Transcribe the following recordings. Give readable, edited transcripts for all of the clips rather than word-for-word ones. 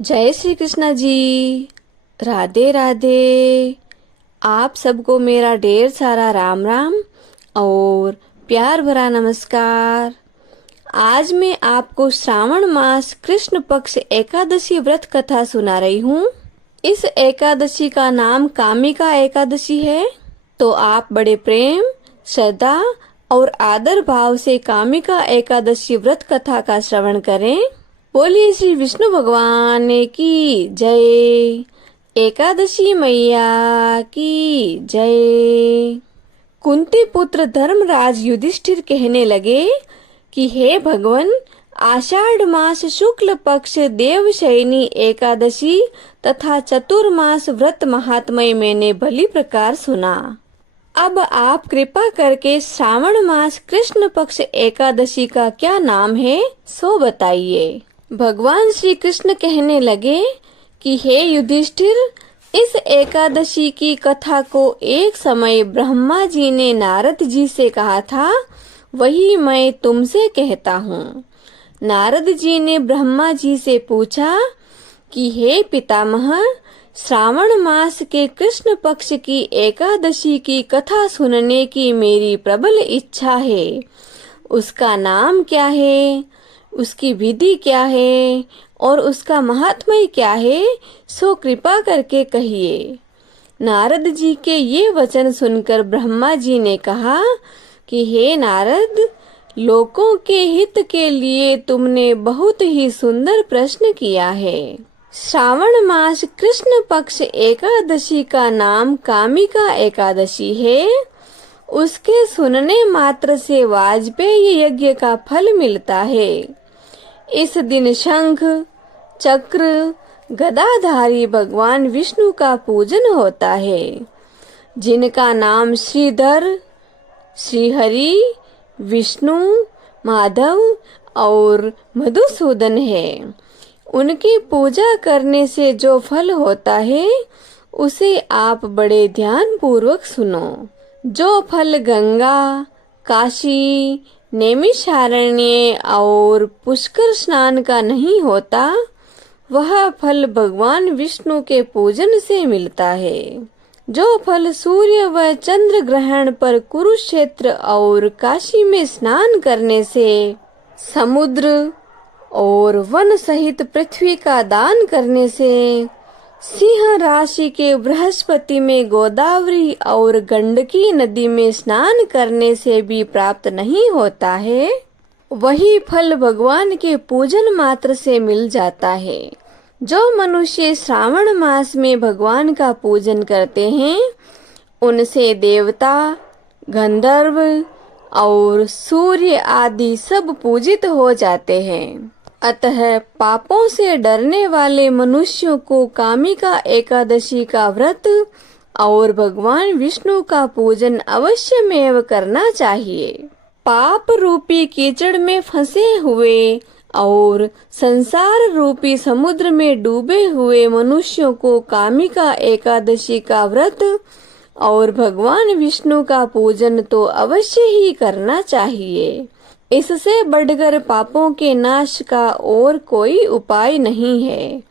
जय श्री कृष्णा जी। राधे राधे। आप सबको मेरा ढेर सारा राम राम और प्यार भरा नमस्कार। आज मैं आपको श्रावण मास कृष्ण पक्ष एकादशी व्रत कथा सुना रही हूँ। इस एकादशी का नाम कामिका एकादशी है। तो आप बड़े प्रेम, श्रद्धा और आदर भाव से कामिका एकादशी व्रत कथा का श्रवण करें। बोलिए श्री विष्णु भगवान की जय। एकादशी मैया की जय। कुंती पुत्र धर्मराज युधिष्ठिर कहने लगे कि हे भगवान, आषाढ़ मास शुक्ल पक्ष देवशयनी एकादशी तथा चतुर्मास व्रत महात्म्य मैंने भली प्रकार सुना। अब आप कृपा करके श्रावण मास कृष्ण पक्ष एकादशी का क्या नाम है सो बताइए। भगवान श्री कृष्ण कहने लगे कि हे युधिष्ठिर, इस एकादशी की कथा को एक समय ब्रह्मा जी ने नारद जी से कहा था, वही मैं तुमसे कहता हूँ। नारद जी ने ब्रह्मा जी से पूछा कि हे पितामह, श्रावण मास के कृष्ण पक्ष की एकादशी की कथा सुनने की मेरी प्रबल इच्छा है। उसका नाम क्या है, उसकी विधि क्या है और उसका महात्म्य क्या है, सो कृपा करके कहिए। नारद जी के ये वचन सुनकर ब्रह्मा जी ने कहा कि हे नारद, लोकों के हित के लिए तुमने बहुत ही सुंदर प्रश्न किया है। श्रावण मास कृष्ण पक्ष एकादशी का नाम कामिका एकादशी है। उसके सुनने मात्र से वाजपेयी यज्ञ का फल मिलता है। इस दिन शंख, चक्र, गदाधारी भगवान विष्णु का पूजन होता है, जिनका नाम श्रीधर, श्रीहरि, विष्णु, माधव और मधुसूदन है। उनकी पूजा करने से जो फल होता है उसे आप बड़े ध्यान पूर्वक सुनो। जो फल गंगा, काशी, नैमिषारण्य और पुष्कर स्नान का नहीं होता, वह फल भगवान विष्णु के पूजन से मिलता है। जो फल सूर्य व चंद्र ग्रहण पर कुरुक्षेत्र और काशी में स्नान करने से, समुद्र और वन सहित पृथ्वी का दान करने से, सिंह राशि के बृहस्पति में गोदावरी और गंडकी नदी में स्नान करने से भी प्राप्त नहीं होता है, वही फल भगवान के पूजन मात्र से मिल जाता है। जो मनुष्य श्रावण मास में भगवान का पूजन करते हैं, उनसे देवता, गंधर्व और सूर्य आदि सब पूजित हो जाते हैं। अतः पापों से डरने वाले मनुष्यों को कामिका एकादशी का व्रत और भगवान विष्णु का पूजन अवश्यमेव करना चाहिए। पाप रूपी कीचड़ में फंसे हुए और संसार रूपी समुद्र में डूबे हुए मनुष्यों को कामिका एकादशी का व्रत और भगवान विष्णु का पूजन तो अवश्य ही करना चाहिए। इससे बढ़कर पापों के नाश का और कोई उपाय नहीं है।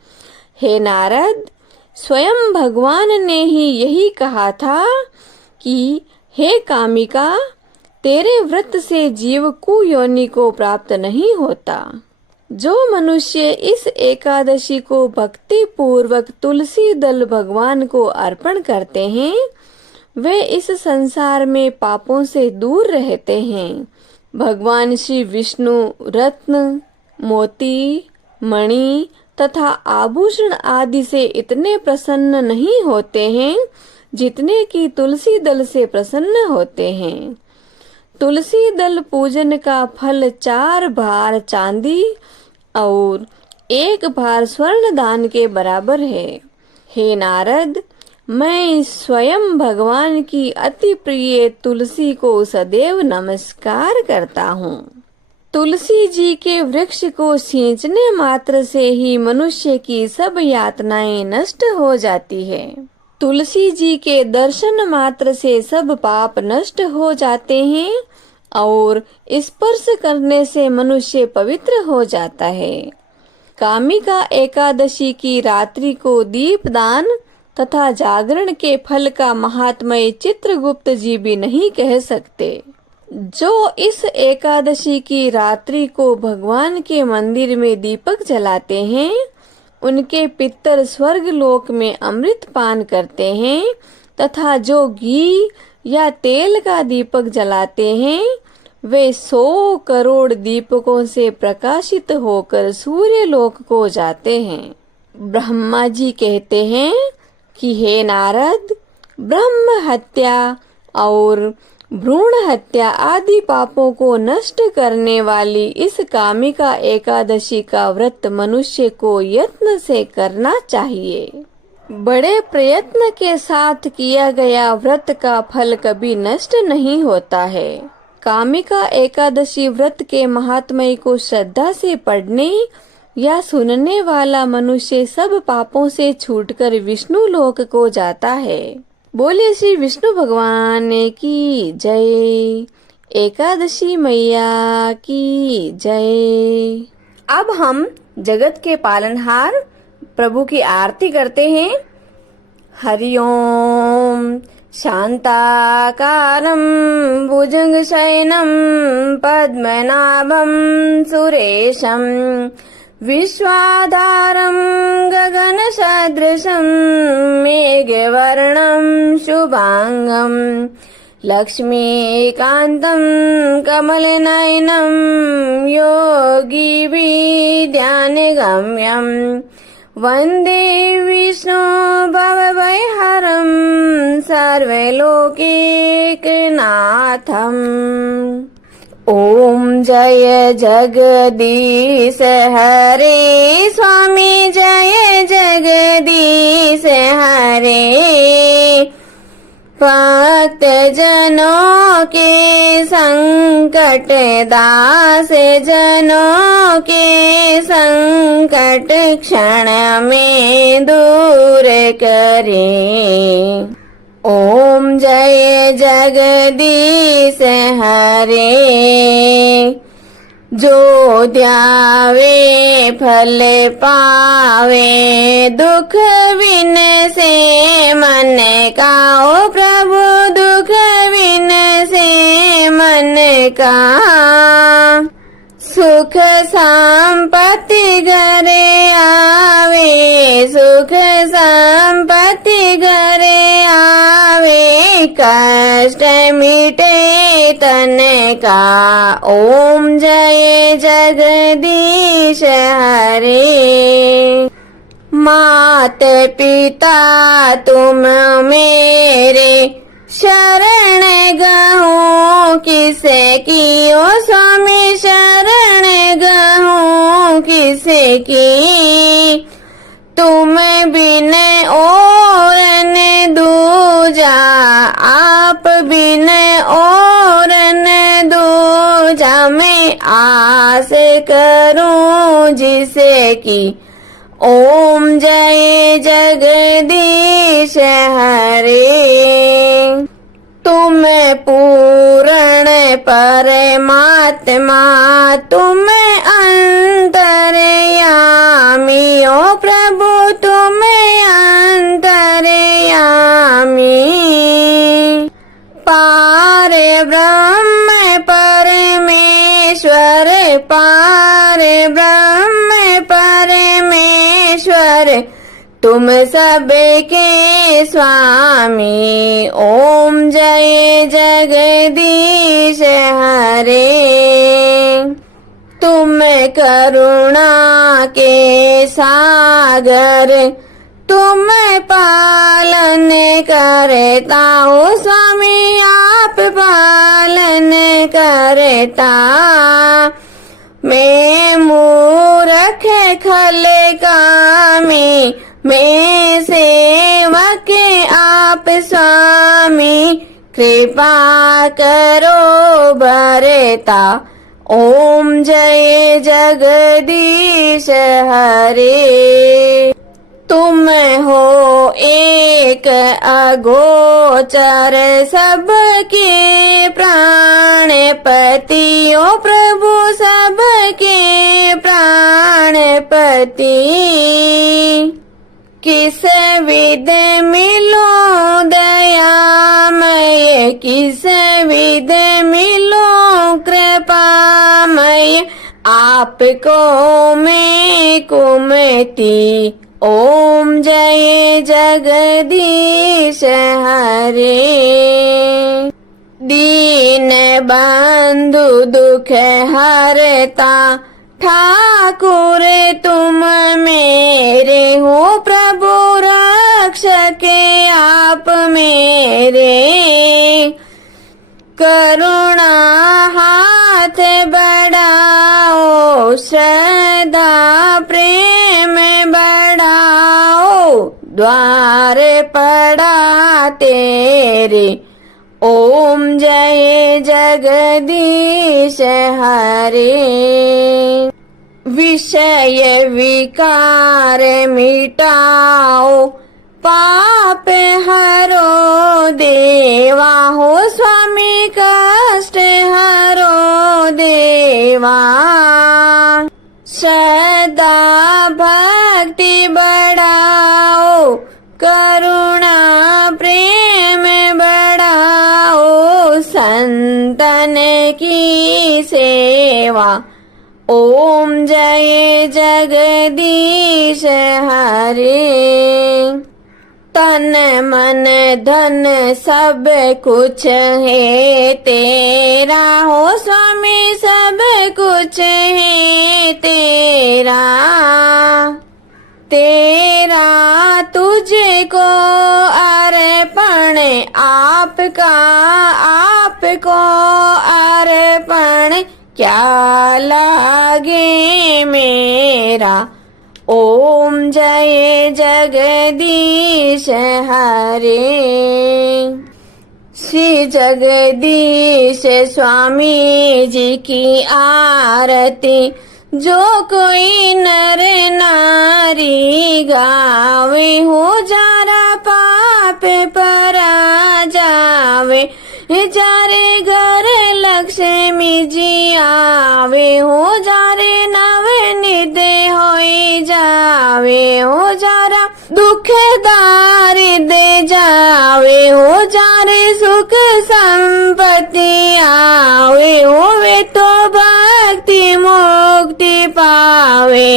हे नारद, स्वयं भगवान ने ही यही कहा था कि हे कामिका, तेरे व्रत से जीव कुयोनि को प्राप्त नहीं होता। जो मनुष्य इस एकादशी को भक्ति पूर्वक तुलसी दल भगवान को अर्पण करते हैं, वे इस संसार में पापों से दूर रहते हैं। भगवान श्री विष्णु रत्न, मोती, मणि तथा आभूषण आदि से इतने प्रसन्न नहीं होते हैं जितने कि तुलसी दल से प्रसन्न होते हैं। तुलसी दल पूजन का फल 4 भार चांदी और 1 भार स्वर्ण दान के बराबर है। हे नारद, मैं स्वयं भगवान की अति प्रिय तुलसी को सदैव नमस्कार करता हूँ। तुलसी जी के वृक्ष को सींचने मात्र से ही मनुष्य की सब यातनाएं नष्ट हो जाती है। तुलसी जी के दर्शन मात्र से सब पाप नष्ट हो जाते हैं और स्पर्श करने से मनुष्य पवित्र हो जाता है। कामिका एकादशी की रात्रि को दीपदान तथा जागरण के फल का महात्म्य चित्रगुप्त जी भी नहीं कह सकते। जो इस एकादशी की रात्रि को भगवान के मंदिर में दीपक जलाते हैं, उनके पितर स्वर्ग लोक में अमृत पान करते हैं तथा जो घी या तेल का दीपक जलाते हैं, वे 100 करोड़ दीपकों से प्रकाशित होकर सूर्य लोक को जाते हैं। ब्रह्मा जी कहते हैं कि हे नारद, ब्रह्म हत्या और भ्रूण हत्या आदि पापों को नष्ट करने वाली इस कामिका एकादशी का व्रत मनुष्य को यत्न से करना चाहिए। बड़े प्रयत्न के साथ किया गया व्रत का फल कभी नष्ट नहीं होता है। कामिका एकादशी व्रत के महात्म्य को श्रद्धा से पढ़ने या सुनने वाला मनुष्य सब पापों से छूटकर विष्णु लोक को जाता है। बोले श्री विष्णु भगवान की जय। एकादशी मैया की जय। अब हम जगत के पालनहार प्रभु की आरती करते हैं। हरि ओम। शांताकारं भुजगशयनं पद्मनाभं सुरेशं विश्वाधारं गगनसदृशं मेघवर्णं शुभांगं लक्ष्मीकान्तं कमलनयनं योगिभिर्ध्यानगम्यं वन्दे विष्णु भवभयहरं सर्वलोकैकनाथम्। ओम जय जगदीश हरे स्वामी, जय जगदीश हरे। भक्त जनों के संकट, दास जनों के संकट क्षण में दूर करे। ओम जय जगदीश हरे। जो ध्यावे फल पावे, दुख बिन से मन का। ओ प्रभु दुख बिन से मन का। सुख संपत्ति घरे आवे, सुख संपत्ति घरे आवे। कष्ट मिटे तन का। ओम जय जगदीश हरे। मात पिता तुम मेरे, शरण गहूँ किसे की। ओ स्वामी शरण गहूँ किसे की। तुम बिन और न दूजा, आप बिन और न दूजा। मैं आस करूं जिसे की। ओम जय जगदीश हरे। तुम पूर्ण परमात्मा, तुम अंतर्यामी। ओ प्रभु तुम अंतर्यामी। पार ब्रह्म परमेश्वर, पार ब्रह्म परमेश्वर। तुम सबके स्वामी। ओम जय जगदीश हरे। तुम करुणा के सागर, तुम पालन करता। ओ स्वामी आप पालन करता। मैं मूर्ख खल कामी, मैं सेवक आप स्वामी। कृपा करो भरता। ओम जय जगदीश हरे। तुम हो एक अगोचर, सबके प्राणपति। ओ प्रभु सबके प्राणपति। किस विध मिलो दयामय, किस विध मिलो कृपामय, आपको मैं कुमति। ओम जय जगदीश हरे। दीन बंधु दुख हरता ठाकुर तुम मेरे हो, प्रभु रक्षक आप मेरे। करुणा हाथ बढ़ाओ, श्रद्धा प्रेम बढ़ाओ, द्वार पड़ा तेरे। ओम जय जगदीश हरे। विषय विकार मिटाओ, पाप हरो देवा हो, स्वामी कष्ट हरो देवा। श्रद्धा भक्ति बढ़ाओ, करुणा प्रेम बढ़ाओ, संतन की सेवा। ओम जय जगदीश हरे। तन मन धन सब कुछ है तेरा हो, स्वामी सब कुछ है तेरा। तेरा तुझको अर्पण आपका, आपको अर्पण क्या लागे मेरा। ओम जय जगदीश हरे। श्री जगदीश स्वामी जी की आरती जो कोई नर नारी गावे हो, जारा पाप परा जावे, जारे घर लक्ष्मी जी आवे हो, जारे नव निधे होई जावे हो, जारा दुख दारिद्र जावे हो, जारे सुख संपत्ति आवे हो, वे तो भक्ति मुक्ति पावे।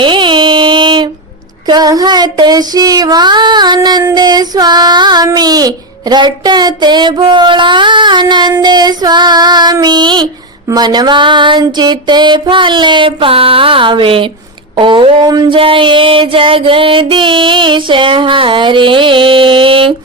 कहत शिवानंद स्वामी, रटते भोलानंद स्वामी, मनवांचित फल पावे। ओम जय जगदीश हरे।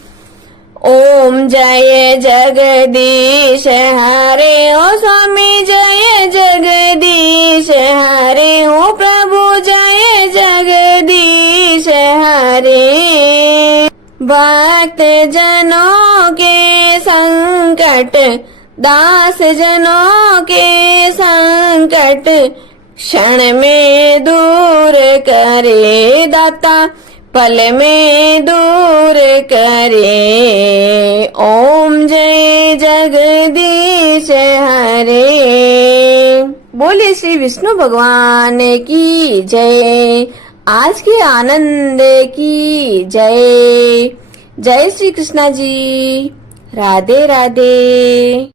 ओम जय जगदीश हरे। ओ स्वामी जय जगदीश हरे। ओ प्रभु जय जगदीश हरे। भक्त जनों के संकट, दास जनों के संकट, क्षण में दूर करे दाता, पल में दूर करे। ओम जय जगदीश हरे। बोले श्री विष्णु भगवान की जय। आज के आनंद की जय। जय श्री कृष्णा जी। राधे राधे।